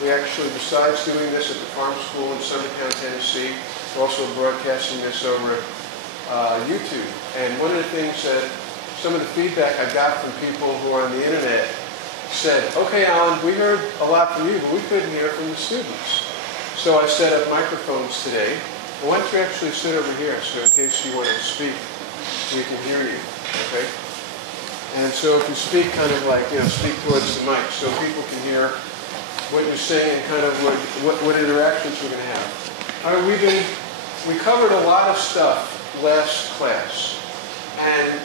we actually, besides doing this at the farm school in Summertown, Tennessee, we're also broadcasting this over YouTube. And one of the things that some of the feedback I got from people who are on the internet said, okay, Alan, we heard a lot from you, but we couldn't hear from the students. So I set up microphones today. Well, why don't you actually sit over here, so in case you want to speak, we can hear you, okay? And so if you speak kind of like, speak towards the mic so people can hear what you're saying and kind of what interactions we're going to have. All right, we covered a lot of stuff last class. And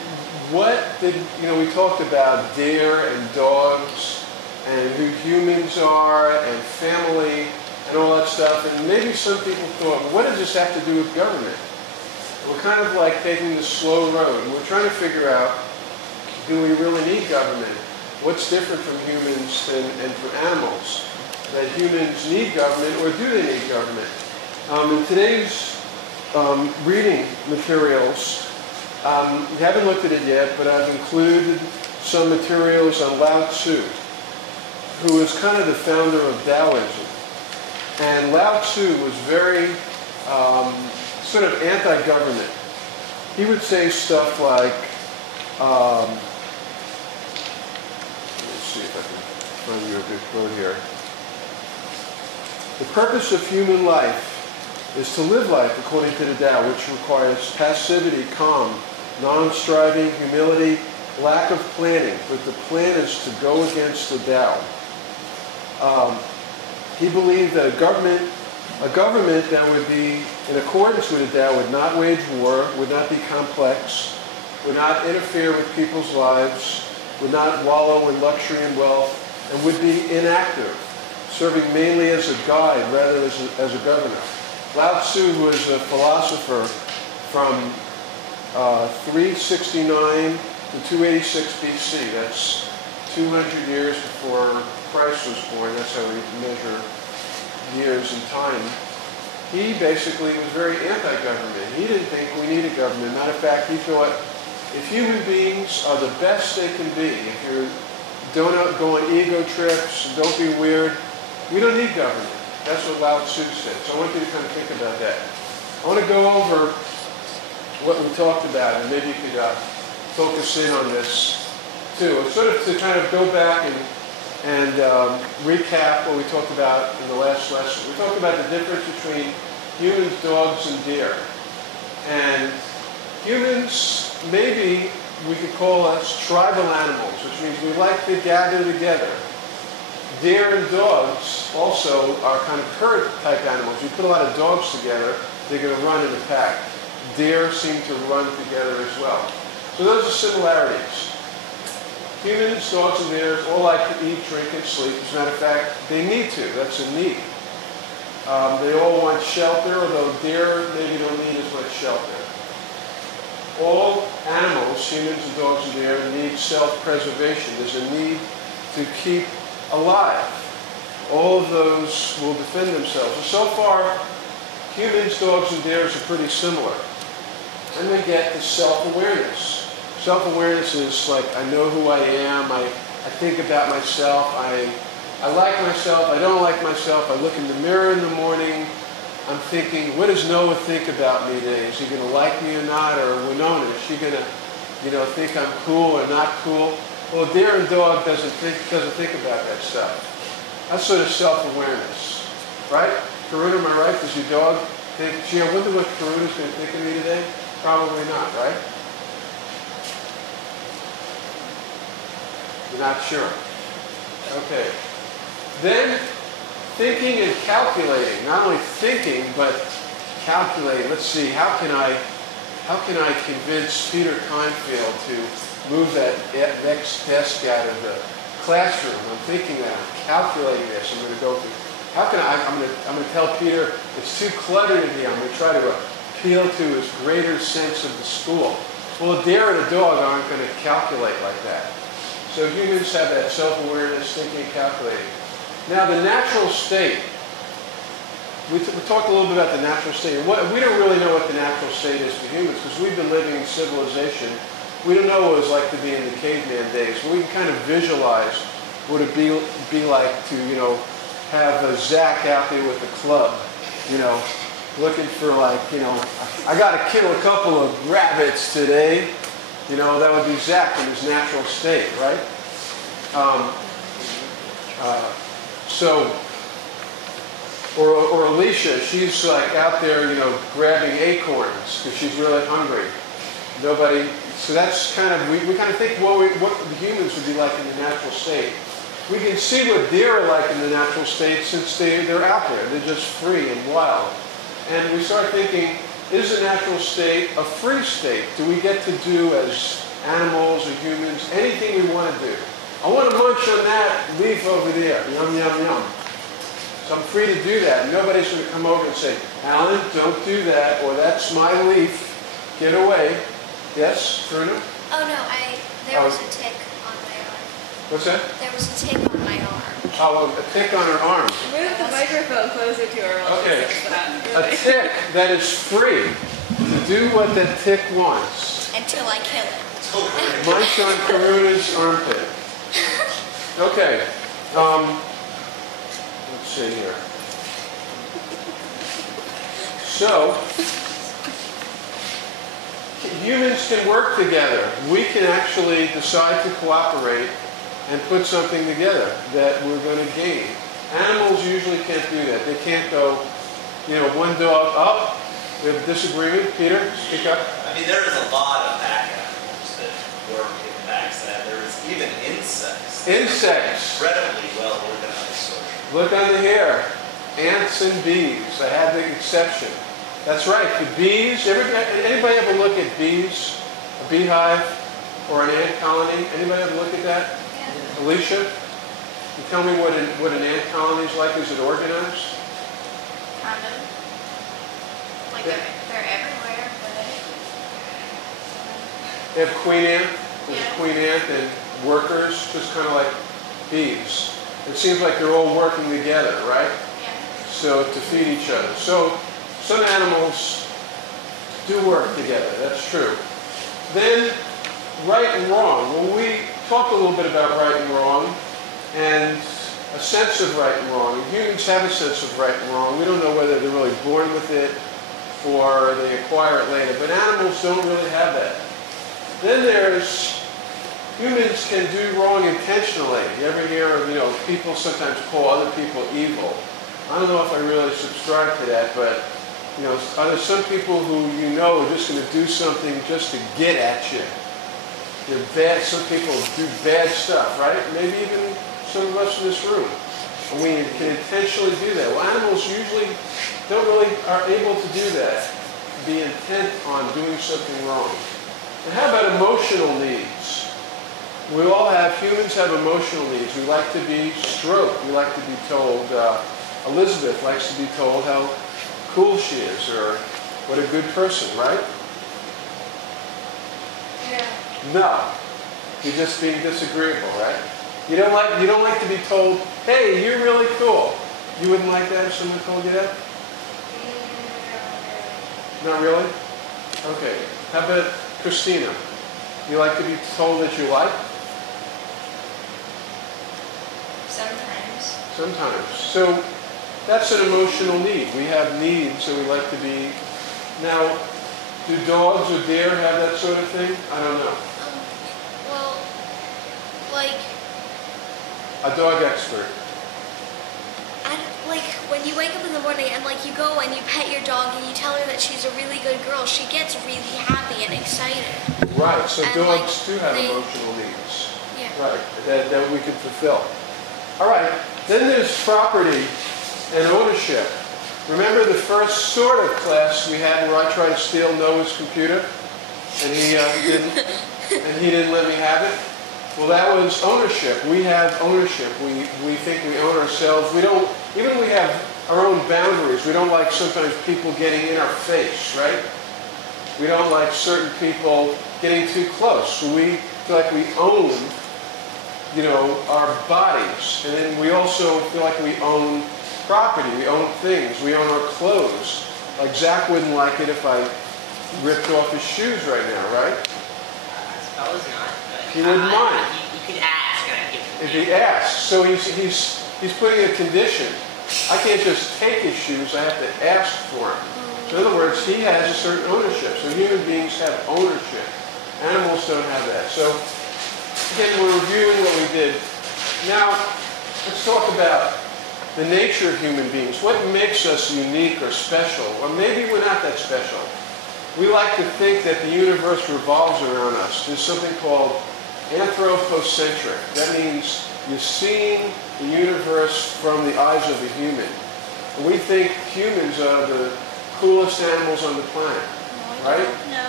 we talked about deer and dogs and who humans are and family and all that stuff. And maybe some people thought, well, what does this have to do with government? We're kind of like taking the slow road. And we're trying to figure out, do we really need government? What's different from humans and from animals? That humans need government, or do they need government? In today's reading materials, we haven't looked at it yet, but I've included some materials on Lao Tzu, who is kind of the founder of Taoism. And Lao Tzu was very sort of anti-government. He would say stuff like, let's see if I can find you a good quote here. The purpose of human life is to live life according to the Tao, which requires passivity, calm, non-striving, humility, lack of planning. But the plan is to go against the Tao. He believed that a government that would be in accordance with the Tao would not wage war, would not be complex, would not interfere with people's lives, would not wallow in luxury and wealth, and would be inactive, serving mainly as a guide rather than as a governor. Lao Tzu was a philosopher from 369 to 286 BC. That's 200 years before Christ was born. That's how we measure years and time. He basically was very anti-government. He didn't think we needed government. Matter of fact, he thought if human beings are the best they can be, if you don't go on ego trips, don't be weird, we don't need government. That's what Lao Tzu said. So I want you to kind of think about that. I want to go over what we talked about, and maybe you could focus in on this too. It's sort of to kind of go back and recap what we talked about in the last lesson. We talked about the difference between humans, dogs, and deer. And humans, maybe we could call us tribal animals, which means we like to gather together. Deer and dogs also are kind of herd-type animals. You put a lot of dogs together, they're going to run in a pack. Deer seem to run together as well. So those are similarities. Humans, dogs, and deer all like to eat, drink, and sleep. As a matter of fact, they need to. That's a need. They all want shelter, although deer maybe don't need as much shelter. All animals, humans and dogs and deer, need self-preservation. There's a need to keep alive. All of those will defend themselves. So far, humans, dogs, and deer are pretty similar. Then we get to self-awareness. Self-awareness is like, I know who I am, I think about myself, I like myself, I don't like myself, I look in the mirror in the morning, I'm thinking, what does Noah think about me today? Is he going to like me or not? Or Winona, is she going to, think I'm cool or not cool? Well, a deer and dog doesn't think about that stuff. That's sort of self-awareness, right? Karuna, am I right? Does your dog think, gee, I wonder what Karuna's going to think of me today? Probably not, right? You're not sure. Okay. Then, thinking and calculating. Not only thinking, but calculating. Let's see, how can I convince Peter Kindfield to move that next desk out of the classroom? I'm thinking that, I'm calculating this. I'm going to go through. How can I'm going to tell Peter it's too cluttered in here. I'm going to try to appeal to his greater sense of the school. Well, a deer and a dog aren't going to calculate like that. So humans have that self-awareness, thinking, calculating. Now, the natural state. We talked a little bit about the natural state. We don't really know what the natural state is for humans because we've been living in civilization. We don't know what it was like to be in the caveman days. We can kind of visualize what it would be like to, have Zach out there with the club, you know, looking for like, you know, I got to kill a couple of rabbits today. You know, that would be Zach in his natural state, right? Or Alicia, she's like out there, you know, grabbing acorns because she's really hungry. So that's kind of, we kind of think what the humans would be like in the natural state. We can see what deer are like in the natural state since they're out there. They're just free and wild. And we start thinking, is the natural state a free state? Do we get to do as animals or humans anything we want to do? I want to munch on that leaf over there. Yum, yum, yum. So I'm free to do that. Nobody's going to come over and say, Alan, don't do that, or that's my leaf. Get away. Yes, Bruno? Oh no, there was a tick on my arm. What's that? There was a tick on my arm. Oh, a tick on her arm. Move the microphone closer to her while Okay. she says that. Really. A tick that is free to do what that tick wants. Until I kill it. Munch on Karuna's armpit. Okay. Let's see here. So, humans can work together. We can actually decide to cooperate and put something together that we're going to gain. Animals usually can't do that. They can't go, you know, one dog up. We have a disagreement. Peter, speak up. I mean, there is a lot of pack animals that work in packs. There is even insects. Insects. Incredibly well organized social. Look under here. Ants and bees. I had the exception. That's right. The bees. Anybody ever look at bees? A beehive or an ant colony? Anybody ever look at that? Yeah. Alicia, you tell me what an ant colony is like. Is it organized? Kind of. Like they're everywhere, but They have queen ant. There's Yeah. a queen ant and workers, just kind of like bees. It seems like they're all working together, right? yeah. So to feed each other. So some animals do work together. That's true. Then right and wrong. Well, we talked a little bit about right and wrong and a sense of right and wrong. Humans have a sense of right and wrong. We don't know whether they're really born with it or they acquire it later. But animals don't really have that. Then there's humans can do wrong intentionally. You ever hear of, you know, people sometimes call other people evil. I don't know if I really subscribe to that, but, you know, are there some people who you know are just going to do something just to get at you? They're bad. Some people do bad stuff, right? Maybe even some of us in this room. And we can intentionally do that. Well, animals usually are able to do that, be intent on doing something wrong. And how about emotional needs? Humans have emotional needs. We like to be stroked. We like to be told, Elizabeth likes to be told how cool she is or what a good person, right? Yeah. No. You're just being disagreeable, right? You don't like to be told, hey, you're really cool. You wouldn't like that if someone told you that? Not really? Okay. How about Christina? You like to be told that you like? Sometimes. Sometimes. So that's an emotional need. We have needs that we like to be. Now, do dogs or deer have that sort of thing? I don't know. Well, like, A dog expert. like when you wake up in the morning and like you go and you pet your dog and you tell her that she's a really good girl, she gets really happy and excited. Right. So And, dogs do have they- emotional needs. Yeah. Right. That we can fulfill. All right. Then there's property and ownership. Remember the first sort of class we had where I tried to steal Noah's computer, and he didn't let me have it. Well, that was ownership. We have ownership. We think we own ourselves. We don't. Even we have our own boundaries. We don't like sometimes people getting in our face, right? We don't like certain people getting too close. So we feel like we own, you know, our bodies, and then we also feel like we own property. We own things. We own our clothes. Like Zach wouldn't like it if I ripped off his shoes right now, right? I suppose not. He wouldn't mind. You could ask, and I'd give it If he asks. So he's He's putting a condition. I can't just take his shoes, I have to ask for them. So in other words, he has a certain ownership. So human beings have ownership. Animals don't have that. So again, we're reviewing what we did. Now, let's talk about the nature of human beings. What makes us unique or special? Or maybe we're not that special. We like to think that the universe revolves around us. There's something called anthropocentric. That means you're seeing the universe from the eyes of a human. And we think humans are the coolest animals on the planet, right? No.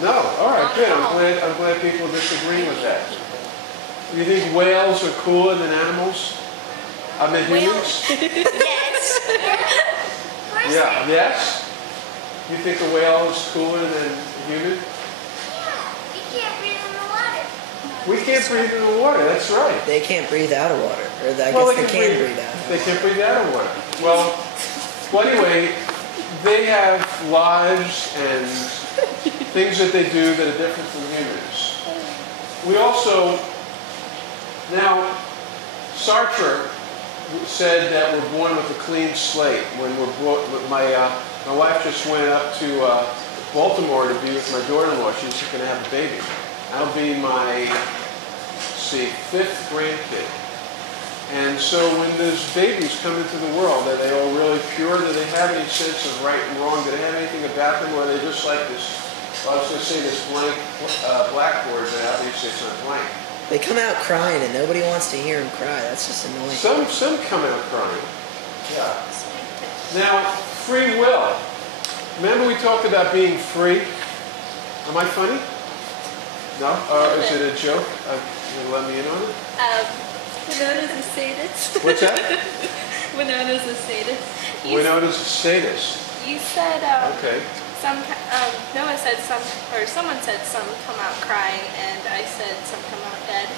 No. All right, Not good. at all. I'm glad people disagree with that. You think whales are cooler than animals? I mean humans? Yes. Yeah. Yes. You think a whale is cooler than a human? Yeah. You can't breathe in the water. We can't breathe in the water. That's right. They can't breathe out of water. Or I guess Well, they can breathe out. They can't breathe out of water. Well, anyway, they have lives and things that they do that are different from humans. We also, now, Sartre said that we're born with a clean slate. When we're brought, my wife just went up to Baltimore to be with my daughter-in-law. She's going to have a baby. That'll be my, fifth grandkid. And so when those babies come into the world, are they all really pure? Do they have any sense of right and wrong? Do they have anything about them? Or are they just like this, well, I was going to say this blank blackboard, but obviously it's not blank. They come out crying and nobody wants to hear them cry. That's just annoying. Some come out crying. Yeah. Now, free will. Remember we talked about being free? Am I funny? No? Is it a joke? You let me in on it? We're known as a sadist. What's that? We're known as a sadist. We're known as a sadist. You said Okay. Noah said someone said some come out crying, and I said some come out dead.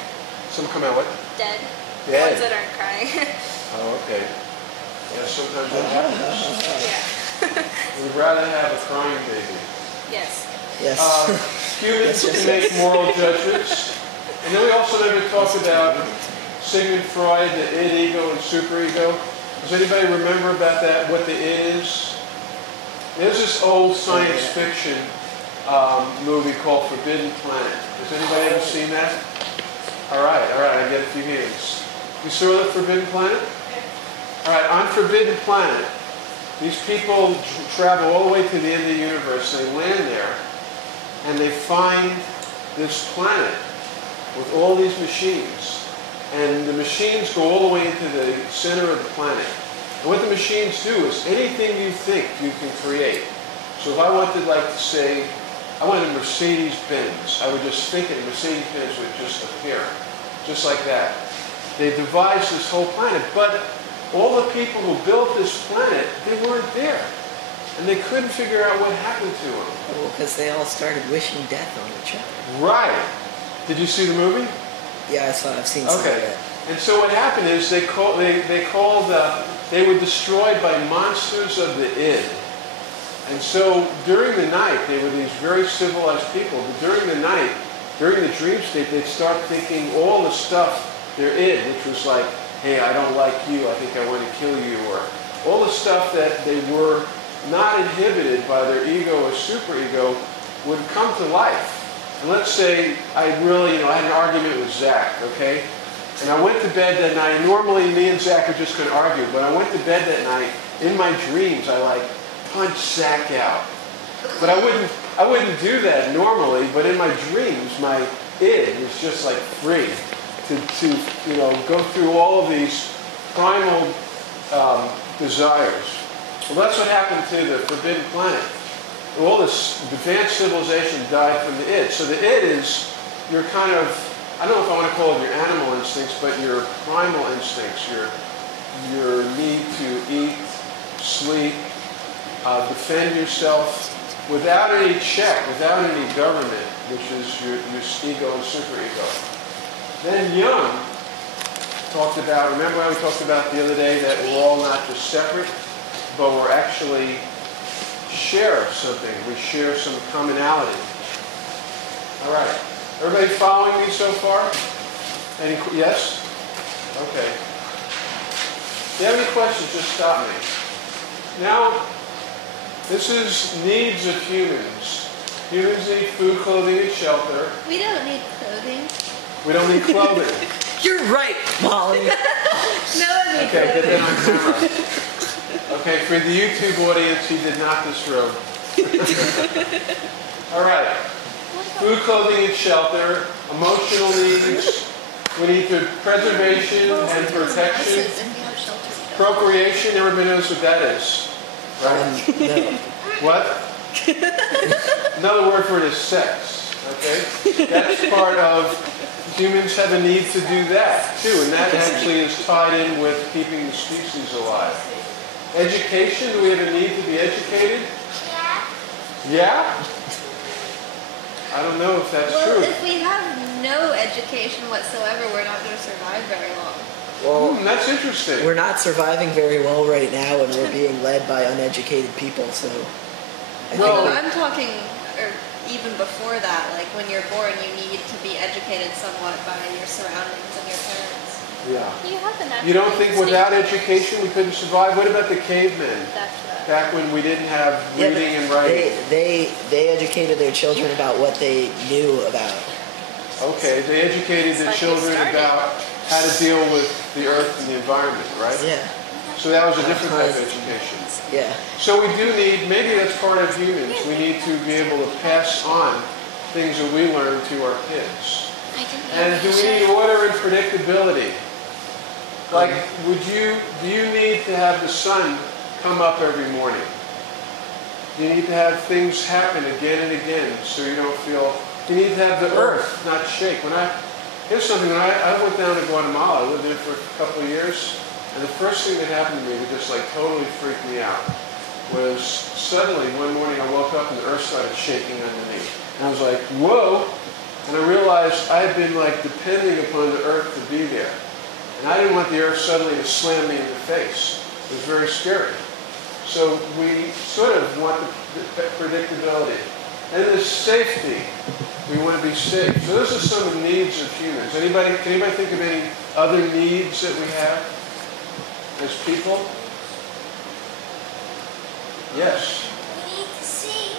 Some come out what? Dead. Dead. Ones that aren't crying. Oh, okay. Yeah, sometimes that happens. Yeah. We'd rather have a crying baby. Yes. Yes. Humans Yes, can make moral judgments. And then we also never talked about Sigmund Freud, the id, ego, and superego. Does anybody remember about that, what the id is? There's this old science fiction movie called Forbidden Planet. Has anybody ever seen that? All right, I get a few hands. You saw the Forbidden Planet? All right, on Forbidden Planet, these people travel all the way to the end of the universe. They land there, and they find this planet with all these machines. And the machines go all the way into the center of the planet. And what the machines do is anything you think you can create. So if I wanted, like, to say, I wanted a Mercedes-Benz, I would just think it, Mercedes-Benz would just appear, just like that. They devised this whole planet, but all the people who built this planet, they weren't there. And they couldn't figure out what happened to them. Well, because they all started wishing death on each other. Right. Did you see the movie? Yeah, I've seen some of Okay. that. And so what happened is they were destroyed by monsters of the id. And so during the night, they were these very civilized people, but during the night, during the dream state, they'd start thinking all the stuff, their id, which was like, hey, I don't like you, I think I want to kill you, or all the stuff that they were not inhibited by their ego or superego would come to life. And let's say I really, I had an argument with Zach, okay? And I went to bed that night. Normally, me and Zach are just going to argue, but I went to bed that night. In my dreams, I punched Zach out. But I wouldn't do that normally. But in my dreams, my id was just like free to go through all of these primal desires. Well, that's what happened to the Forbidden Planet. All this advanced civilization died from the id. So the id is your kind of, I don't know if I want to call it your animal instincts, but your primal instincts, your need to eat, sleep, defend yourself without any check, without any government, which is your ego and superego. Then Jung talked about, remember how we talked about the other day that we're all not just separate, but we're actually share something. We share some commonality. All right. Everybody following me so far? Yes? Okay. If you have any questions, just stop me. Now, this is needs of humans. Humans need food, clothing, and shelter. We don't need clothing. We don't need clothing. You're right, Molly. No one needs Okay, get clothing. that on camera. Okay, for the YouTube audience, he did not disrobe. All right. Food, clothing, and shelter. Emotional needs. We need the preservation and protection. Procreation, everybody knows what that is, right? No. What? Another word for it is sex, okay? That's part of, humans have a need to do that too, and that actually is tied in with keeping the species alive. Education, do we have a need to be educated? Yeah? I don't know if that's Well, true. if we have no education whatsoever, we're not going to survive very long. Well, That's interesting. we're not surviving very well right now, and we're being led by uneducated people. So, I Well- No, I'm talking, or even before that, like when you're born, you need to be educated somewhat by your surroundings and your parents. Yeah. You have the natural You don't think instinct. without education we couldn't survive? What about the cavemen? That's right. Back when we didn't have yeah, but reading and writing. they educated their children about what they knew about. Okay, they educated their Like they children started. about how to deal with the earth and the environment, right? Yeah, So that was a different type of education. yeah. So we do need, maybe that's part of humans, we need to be able to pass on things that we learn to our kids. I can And do we need order and predictability? Like, do you need to have the sun come up every morning? You need to have things happen again and again so you don't feel, you need to have the earth not shake. Here's something, when I went down to Guatemala, I lived there for a couple of years, and the first thing that happened to me that just like totally freaked me out was suddenly one morning I woke up and the earth started shaking underneath. And I was like, whoa! And I realized I had been like depending upon the earth to be there. And I didn't want the earth suddenly to slam me in the face. It was very scary. So we sort of want the predictability. And the safety. We want to be safe. So those are some of the needs of humans. Can anybody think of any other needs that we have as people? Yes. We need to see.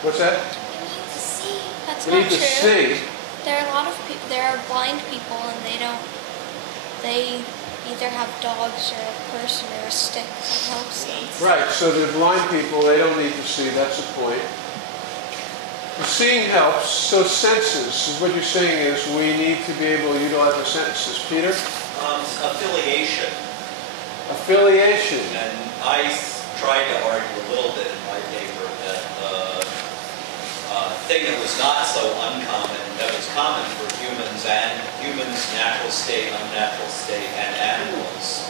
What's that? We need to see. That's We not need to true. see. There are a lot of people. There are blind people, and they don't. They either have dogs or a person or a stick that helps them. Right, so the blind people, they don't need to see, that's the point. The seeing helps, so senses, what you're saying is we need to be able to utilize the senses. Peter? Affiliation. Affiliation. And I tried to argue a little bit in my paper that the thing that was not so uncommon, that was common for humans, natural state, unnatural state, and animals,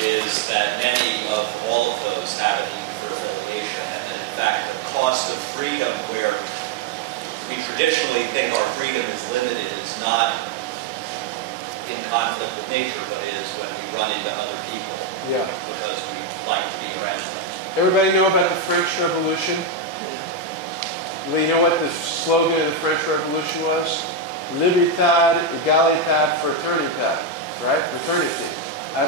is that many of all of those have a need for affiliation. And that in fact, the cost of freedom, where we traditionally think our freedom is limited, is not in conflict with nature, but is when we run into other people. Yeah. Because we like to be around them. Everybody know about the French Revolution? Well, you know what the slogan of the French Revolution was? Libertad, égalité, fraternité, right? Fraternity.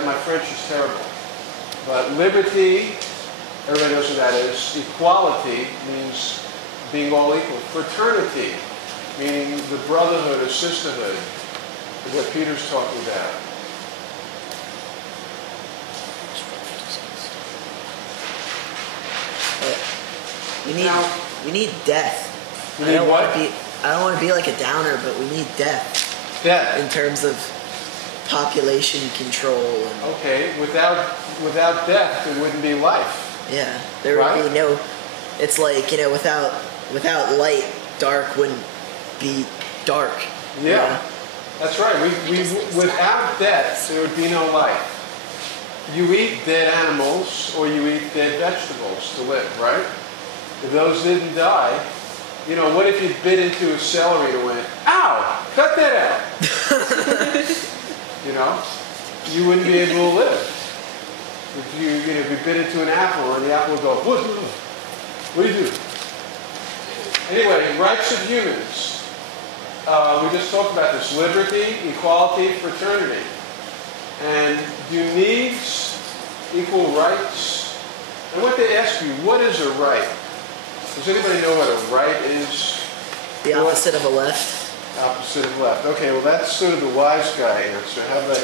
My French is terrible. But liberty, everybody knows what that is. Equality means being all equal. Fraternity, meaning the brotherhood or sisterhood, is what Peter's talking about. We need death. We need what? I don't want to be like a downer, but we need death Death. in terms of population control. And, Okay, without death, there wouldn't be life. yeah, there would be no. It's like, without light, dark wouldn't be dark. you Yeah, know? that's right. Without death, there would be no life. You eat dead animals or you eat dead vegetables to live, right? If those didn't die, what if you bit into a celery and went, ow, cut that out? You wouldn't be able to live. If you bit into an apple and the apple would go, what do you do? Anyway, rights of humans. We just talked about this. Liberty, equality, fraternity. And do needs equal rights? And what they ask you, what is a right? Does anybody know what a right is? The opposite of a left. Opposite of left. Okay, well that's sort of the wise guy answer. How about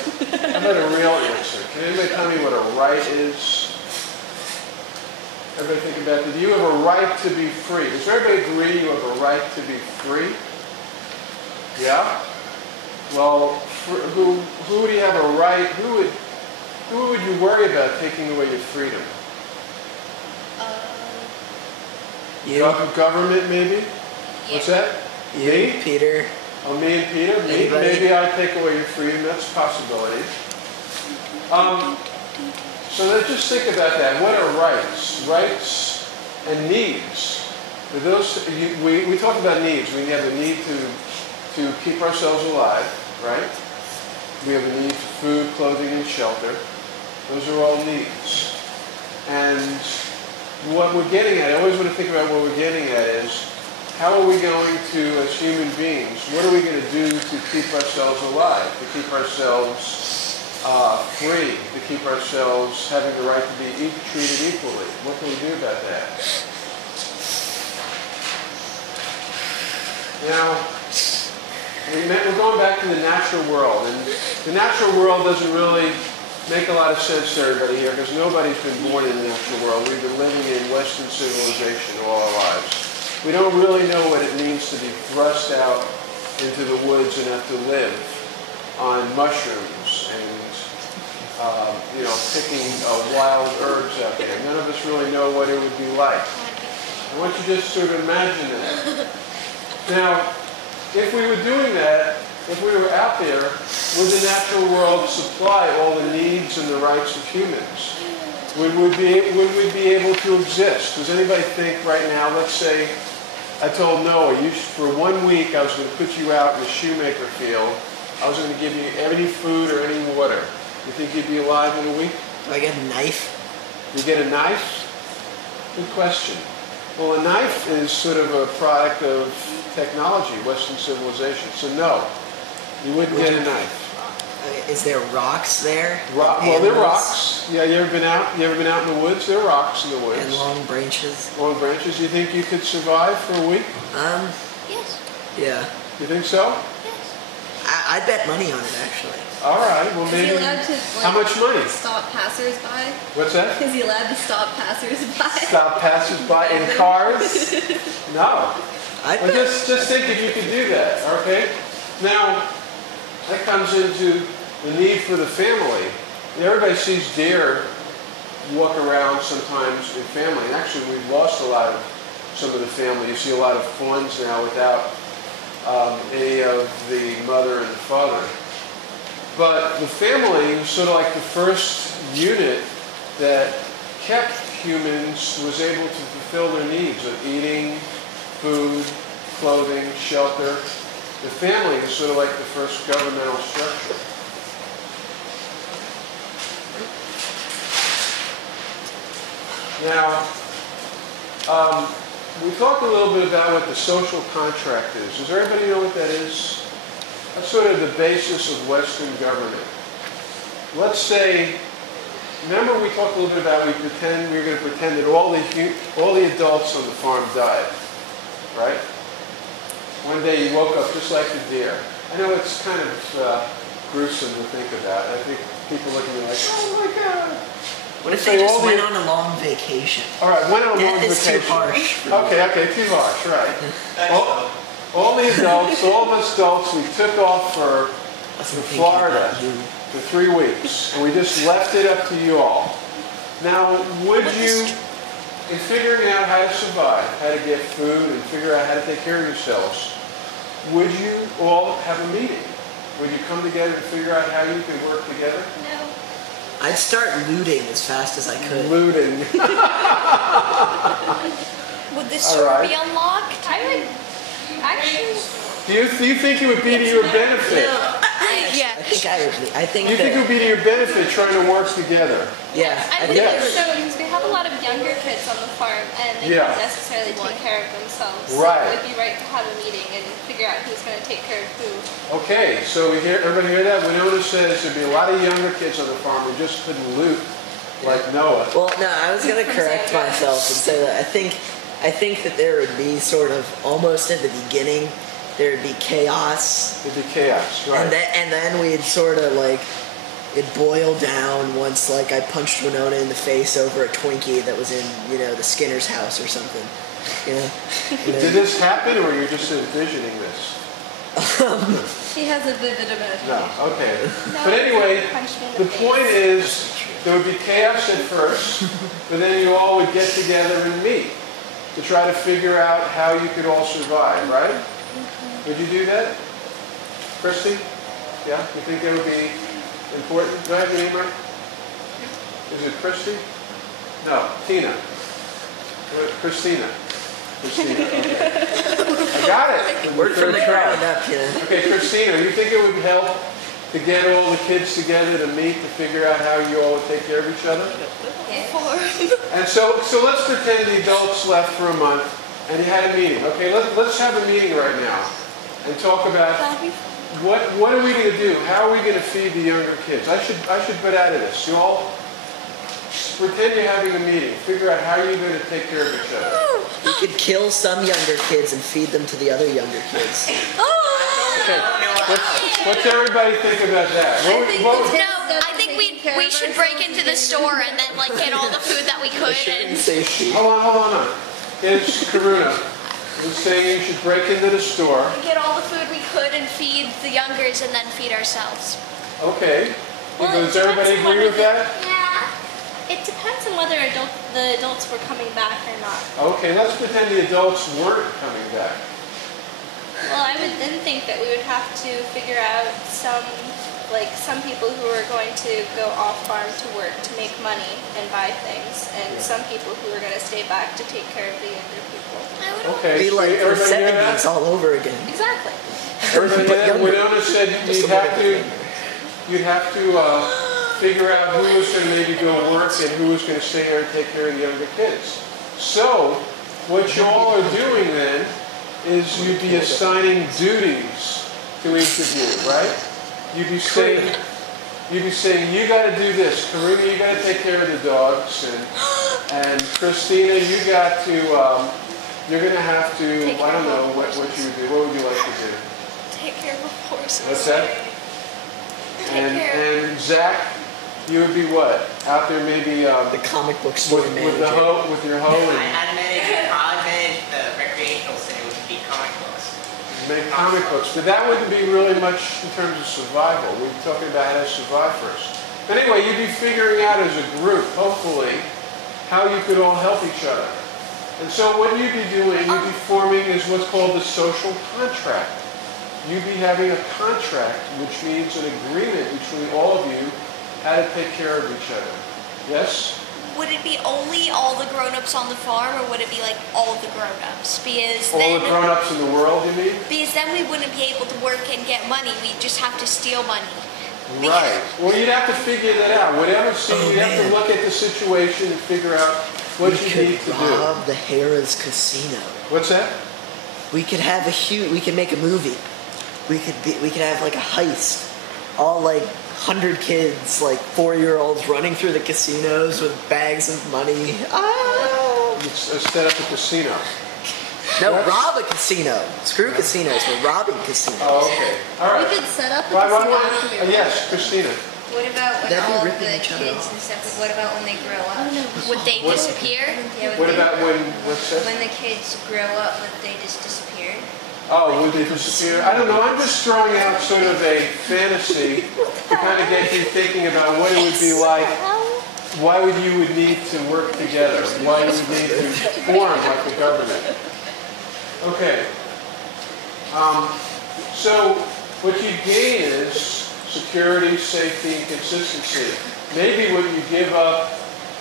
a real answer? Can anybody tell me what a right is? Everybody think about it. Do you have a right to be free? Does everybody agree you have a right to be free? Yeah? Well, who would you have a right, who would you worry about taking away your freedom? You. Government, maybe? Yeah. What's that? You, Me? Peter. Oh, me and Peter? Me? Anybody? Maybe I'd take away your freedom. That's a possibility. So let's just think about that. What are rights? Rights and needs. For those, we talk about needs. We have a need to keep ourselves alive, right? We have a need for food, clothing, and shelter. Those are all needs. And what we're getting at, I always want to think about what we're getting at is, how are we going to, as human beings, what are we going to do to keep ourselves alive, to keep ourselves free, to keep ourselves having the right to be treated equally? What can we do about that? Now, we're going back to the natural world, and the natural world doesn't really make a lot of sense to everybody here because nobody's been born in the natural world. We've been living in Western civilization all our lives. We don't really know what it means to be thrust out into the woods and have to live on mushrooms and picking wild herbs out there. None of us really know what it would be like. I want you to just sort of imagine that. Now, if we were doing that, if we were out there, would the natural world supply all the needs and the rights of humans? Would we be able to exist? Does anybody think right now, let's say, I told Noah, for 1 week I was going to put you out in the shoemaker field. I was going to give you any food or any water. You think you'd be alive in a week? Do I get a knife? You get a knife? Good question. Well, a knife is sort of a product of technology, Western civilization. So no, you wouldn't get a knife. Is there rocks there? Well, there are rocks. Yeah, you ever been out? You ever been out in the woods? There are rocks in the woods. And long branches. Long branches. You think you could survive for a week? Yes. Yeah. You think so? Yes. I'd bet money on it, actually. All right. Well, Is maybe. he allowed to, How much money? stop passersby? What's that? Is he allowed to stop passersby? Stop passersby in cars? No. I'd Well, bet. just think if you could do that. Okay. Now, that comes into the need for the family. Everybody sees deer walk around sometimes in family. And actually, we've lost some of the family. You see a lot of fawns now without any of the mother and the father. But the family was sort of like the first unit that kept humans, was able to fulfill their needs of eating, food, clothing, shelter. The family is sort of like the first governmental structure. Now, we talked a little bit about what the social contract is. Does everybody know what that is? That's sort of the basis of Western government. Let's say, remember we talked a little bit about we were going to pretend that all the adults on the farm died, right? One day you woke up just like the deer. I know it's kind of gruesome to think about. I think people look at me like, oh my God. What if they just went on a long vacation? All right, went on a long Death is vacation. too harsh. Okay, too harsh, right. All the adults, all of us adults, we took off for Florida for 3 weeks. And we just left it up to you all. Now, would you, in figuring out how to survive, how to get food, and figure out how to take care of yourselves, would you all have a meeting? Would you come together and figure out how you could work together? No. I'd start looting as fast as I could. Looting. Would the All store right. be unlocked? I would actually. Do you think it would be to your benefit? Yeah. I think I would. I think You think it would be to your benefit trying to work together? Yeah. I I think think Yes. so, because we have a lot of younger kids on the farm, and they Yeah. don't necessarily take care of themselves. Right. So it would be right to have a meeting and figure out who's who's going to take care of who. Okay, so everybody hear that? Winona says there'd be a lot of younger kids on the farm who just couldn't loot like Noah. Well, no, I was going to correct myself and say that I think that there would be sort of almost in the beginning, there would be chaos. There'd be chaos, right? And then we'd sort of like, it boiled down once like I punched Winona in the face over a Twinkie that was in, the Skinner's house or something. Did this happen, or you're just envisioning this? He has a vivid imagination. No, okay. But anyway, the point is, there would be chaos at first, but then you all would get together and meet to try to figure out how you could all survive, right? Would you do that? Christy? Yeah? You think that would be important? Go ahead, Reamer. Is it Christy? No, Tina. Christina. Christina, okay. I got it. Work from the ground up, Okay, Christina, you think it would help to get all the kids together to meet to figure out how you all would take care of each other? And so let's pretend the adults left for a month and you had a meeting. Okay, let's have a meeting right now and talk about what are we going to do? How are we going to feed the younger kids? I should get out of this. You all pretend you're having a meeting. Figure out how you're going to take care of each other. We could kill some younger kids and feed them to the other younger kids. Okay. What's everybody think about that? I think we should break into the store and then like get all the food that we could. Hold on. It's Karuna. Who's saying you should break into the store. Get all the food we could and feed the youngers and then feed ourselves. Okay. Well, Does everybody agree with that? Yeah. It depends on whether the adults were coming back or not. Okay, let's pretend the adults weren't coming back. Well, I would then think that we would have to figure out some people who are going to go off farm to work to make money and buy things, and some people who are going to stay back to take care of the younger people. Okay. Be like the 70s all over again. Exactly. Everybody hear that? Winona said you'd have to figure out who was going to maybe go work and who was going to stay here and take care of the younger kids. So, what you all are doing then is you'd be assigning duties to each of you, right? You'd be saying, you got to do this. Karina, you got to take care of the dogs, and Christina, you got to, you're going to have to, I don't know what you would do. What would you like to do? Take care of the horses. What's that? And Zach, you would be what? Out there maybe The comic book store with manager. with your hoe and I'd probably manage the recreational center, which would be comic books. make comic books. But that wouldn't be really much in terms of survival. We're talking about how to survive first. Anyway, you'd be figuring out as a group, hopefully, how you could all help each other. And so what you'd be doing, you'd be forming is what's called the social contract. You'd be having a contract, which means an agreement between all of you how to take care of each other. Yes? Would it be only all the grown-ups on the farm, or would it be like all the grown-ups? Because All then, the grown-ups in the world, you mean? because then we wouldn't be able to work and get money. We'd just have to steal money. Right. Well, you'd have to figure that out. Whatever, you'd have to look at the situation and figure out what you need to do. rob the Harrah's casino. What's that? We could have we could make a movie. We could have like a heist. All like 100 kids, like 4-year-olds running through the casinos with bags of money. Ah! Set up a casino. No, rob a casino. Screw casinos. We're robbing casinos. Oh, okay. All right. We could set up a Why casino. don't yes, Christina. What about when That'd be all ripping the each other kids off. and stuff? What about when they grow up? Would they disappear? Yeah, What about what's that? when the kids grow up, would they just disappear? Oh, would they disappear? I don't know. I'm just throwing out sort of a fantasy to kind of get you thinking about what it would be like. Why would you need to work together? Why you would need to form like the government? Okay. So what you gain is security, safety, and consistency. Maybe what you give up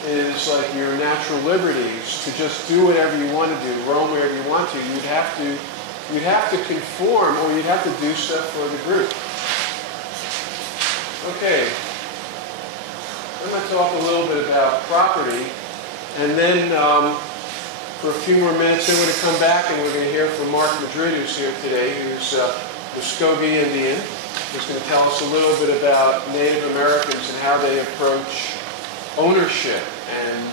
is like your natural liberties to just do whatever you want to do, roam wherever you want to. You'd have to conform, or you'd have to do stuff for the group. Okay. I'm going to talk a little bit about property, and then for a few more minutes. Then we're going to come back and we're going to hear from Mark Madrid, who's here today, who's a Muskogee Indian. He's going to tell us a little bit about Native Americans and how they approach ownership and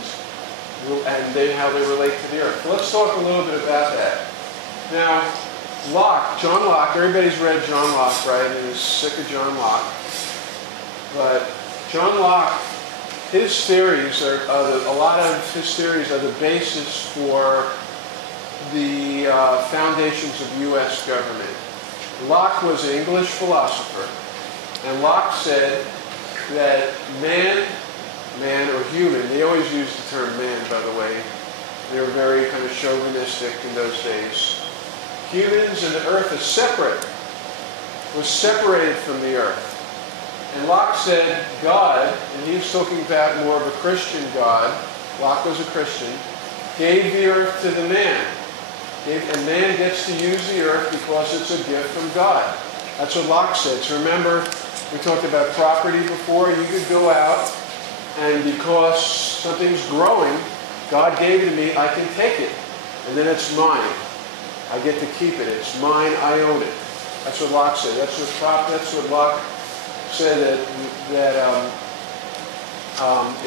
how they relate to the earth. Let's talk a little bit about that. Now, Locke, John Locke, everybody's read John Locke, right? And is sick of John Locke. But John Locke, his theories a lot of his theories are the basis for the foundations of U.S. government. Locke was an English philosopher, and Locke said that man or human, they always used the term man, by the way. They were very kind of chauvinistic in those days. Humans and the earth is separate, was separated from the earth. And Locke said God, and he was talking about more of a Christian God, Locke was a Christian, gave the earth to the man. And man gets to use the earth because it's a gift from God. That's what Locke said. So remember, we talked about property before. You could go out, and because something's growing, God gave it to me, I can take it. And then it's mine. I get to keep it. It's mine, I own it. That's what Locke said. That's what Locke said that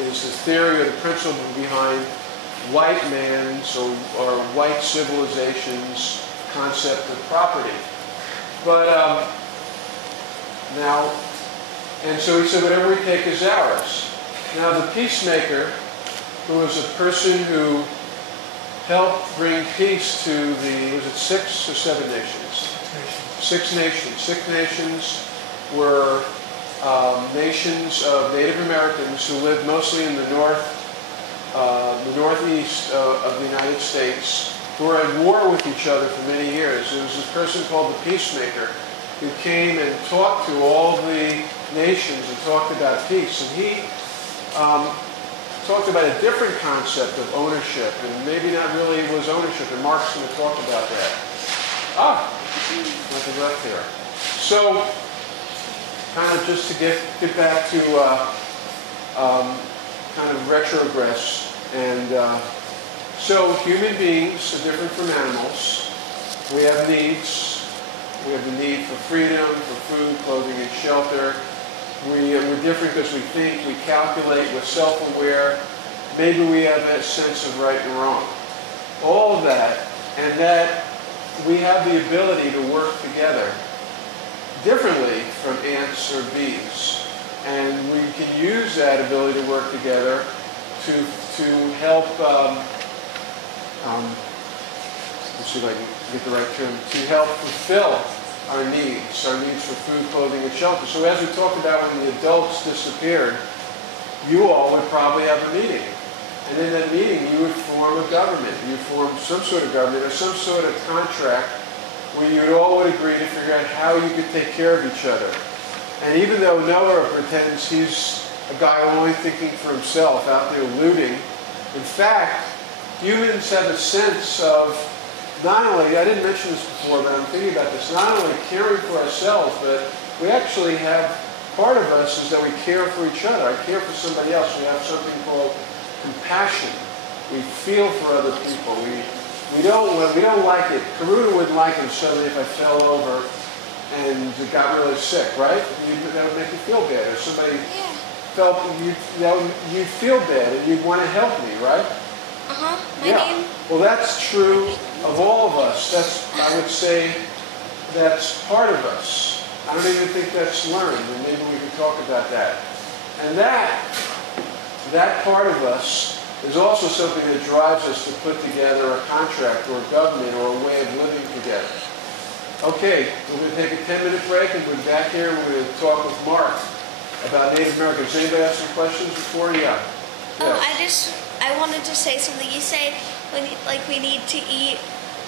is the theory or the principle behind white man's or white civilization's concept of property. But now, and so he said, whatever we take is ours. Now the peacemaker, who was a person who helped bring peace to the, was it 6 or 7 nations? 6 nations. 6 nations were nations of Native Americans who lived mostly in the northeast of the United States, who were at war with each other for many years. There was this person called the Peacemaker who came and talked to all the nations and talked about peace. And he talked about a different concept of ownership, and maybe not really was ownership, and Mark's going to talk about that. Nothing left here. So, kind of just to get back to kind of retrogress. And so human beings are different from animals. We have needs. We have the need for freedom, for food, clothing, and shelter. We're different because we think, we calculate, we're self-aware. Maybe we have a sense of right and wrong. All of that, and that we have the ability to work together differently from ants or bees. And we can use that ability to work together to help, let's see if I can get the right term, to help fulfill our needs for food, clothing, and shelter. So as we talked about when the adults disappeared, you all would probably have a meeting. And in that meeting, you would form a government. You would form some sort of government or some sort of contract where you all would agree to figure out how you could take care of each other. And even though Noah pretends he's a guy only thinking for himself, out there looting, in fact, humans have a sense of not only, I didn't mention this before, but I'm thinking about this, not only caring for ourselves, but we actually have, part of us is that we care for each other. I care for somebody else. We have something called compassion. We feel for other people. We don't like it. Karuna wouldn't like it suddenly if I fell over and got really sick, right? That would make you feel bad. Or somebody felt, you'd feel bad and you'd want to help me, right? My name. Well, that's true of all of us. I would say, that's part of us. I don't even think that's learned, and maybe we can talk about that. And that part of us is also something that drives us to put together a contract or a government or a way of living together. Okay, we're going to take a 10-minute break and we'll be back here and we're going to talk with Mark about Native Americans. Anybody have some questions before? Yeah. Yes. I wanted to say something. You say we need to eat,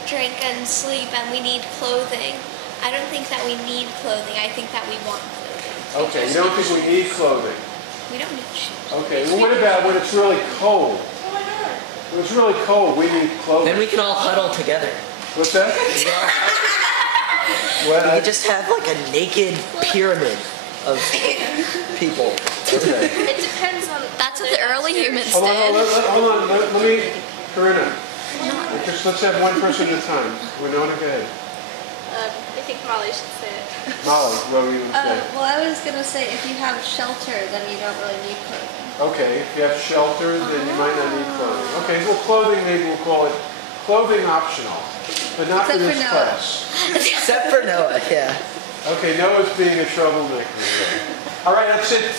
drink, and sleep, and we need clothing. I don't think that we need clothing. I think that we want clothing. Okay, you don't think we need clothing? We don't need shoes. Okay, well what about when it's really cold? Oh my God. When it's really cold, we need clothing. Then we can all huddle together. What's that? We could just have like a naked pyramid of people. Okay. It depends on. That's what the early humans Hold did. on, let me, Karina, Because let's have one person at a time. We're going ahead. I think Molly should say it. Molly, what were you going to say? Well, I was gonna say if you have shelter, then you don't really need clothing. Okay, if you have shelter, then you might not need clothing. Okay, well, clothing, maybe we'll call it clothing optional, but not for Except for this Noah. class. Except for Noah, yeah. Okay, Noah's being a troublemaker. All right, that's it.